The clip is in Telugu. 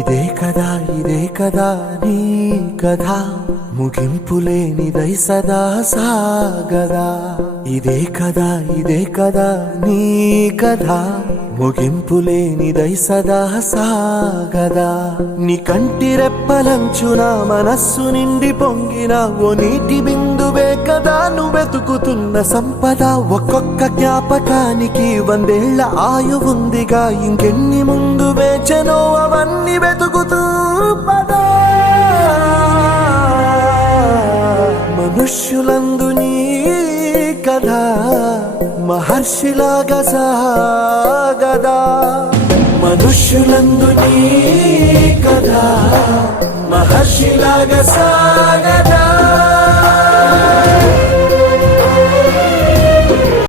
ఇదే కదా నీ కథ ముగింపులేనిదై సదా సాగదా. ఇదే కదా నీ కథ ముగింపులేనిదై సదా సాగదా. నీ కంటి రెప్పలంచున మనస్సు నిండి పొంగిన ఓ నీటి బిందువే కదా నువ్వెతుకుతున్న సంపద. ఒక్కొక్క జ్ఞాపకానికి 100 ఏళ్ల ఆయువుందిగా, ఇంకెన్ని ముందు వేచనో అవన్నీ వెతుకుతూ పదా. మనుష్యులందు నీ కథ మహర్షిలాగా సాగదా. మనుష్యులందు నీ కథ మహర్షిలాగా సాగదా.